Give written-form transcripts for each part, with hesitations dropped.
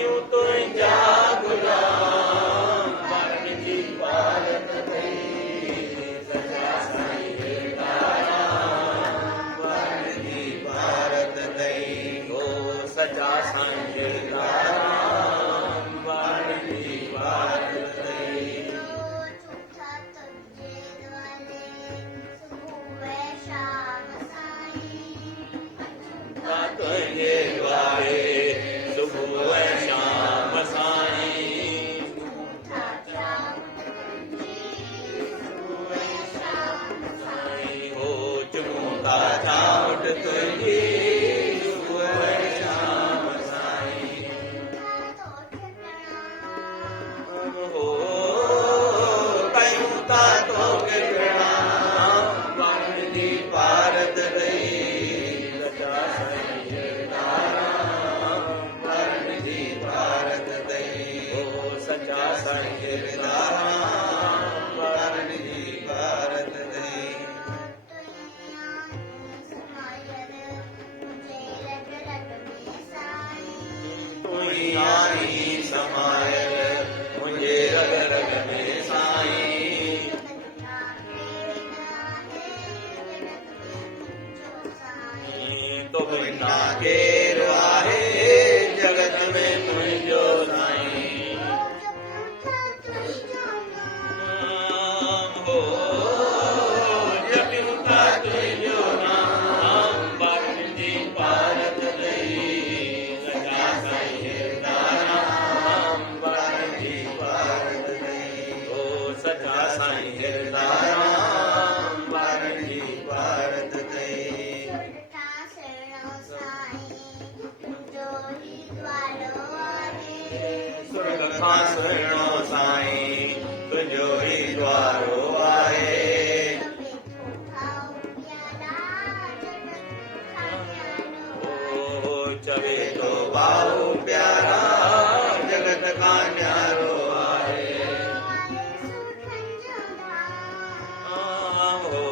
कयूं तुंहिंजा गुलाम वरण जी भारत दई सचा साईं हेॾाराम वरण जी भारत दई हो सचा साईं हेॾाराम वरण जी भारत दई तुंहिंजे द्वारे सुबुह शाम साईं हो चूं था छावट तुंहिंजी सुबुह शाम साईं हो कयूं था तोखे प्रणाम वरण जी भारत दई सचा साईं हेॾाराम वरण जी भारत दई हो सचा साईं हेॾाराम वरण जी भारत दई तुई आई समायल मुंहिंजे रग रग में साईं तो बिना केरु आहे जगत में मुंहिंजो साईं हो जपियूं था तुंहिंजो नाम वरण जी भारत दई सचा साईं हेॾाराम वरण जी भारत दई हो सचा साईं हेॾाराम वरण जी भारत दई सुर्ग खां सुहिणो साईं तुंहिंजो ई द्वारो आहे ओ चवे तो भाऊ प्यारा जगत खां न्यारो आहे हो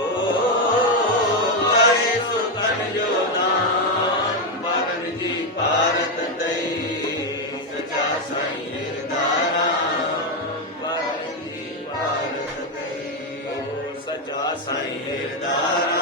आहे सुखन जो दान वरण जी भारत दई सचा साईं हेॾाराम वरण जी भारत दई हो सचा साईं हेॾाराम